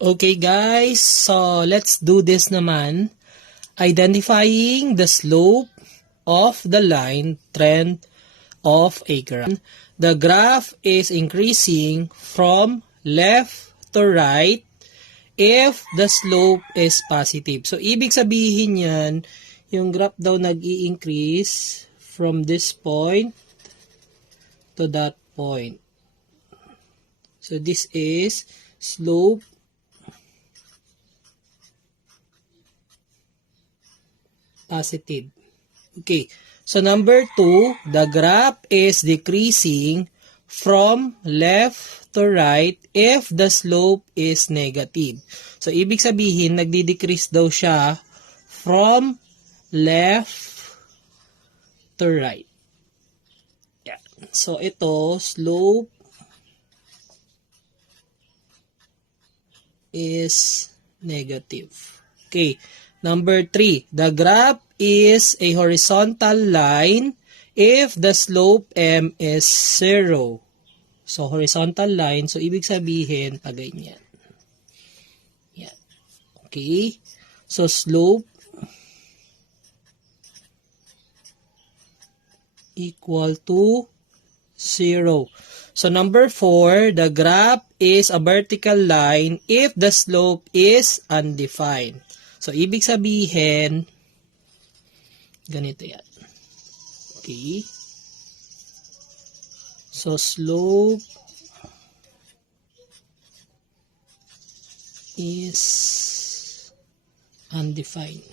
Okay guys, so let's do this naman. Identifying the slope of the line trend of a graph. The graph is increasing from left to right if the slope is positive. So, ibig sabihin yan, yung graph daw nag-i-increase from this point to that point. So, this is slope positive. Okay. So, number 2, the graph is decreasing from left to right if the slope is negative. So, ibig sabihin, nagdi-decrease daw siya from left to right. Yeah. So, ito, slope is negative. Okay. Number 3, the graph is a horizontal line if the slope M is 0. So, horizontal line. So, ibig sabihin, pag ganyan. Yan. Okay. So, slope equal to 0. So, number 4, the graph is a vertical line if the slope is undefined. So, ibig sabihin, ganito yan. Okay. So, slope is undefined.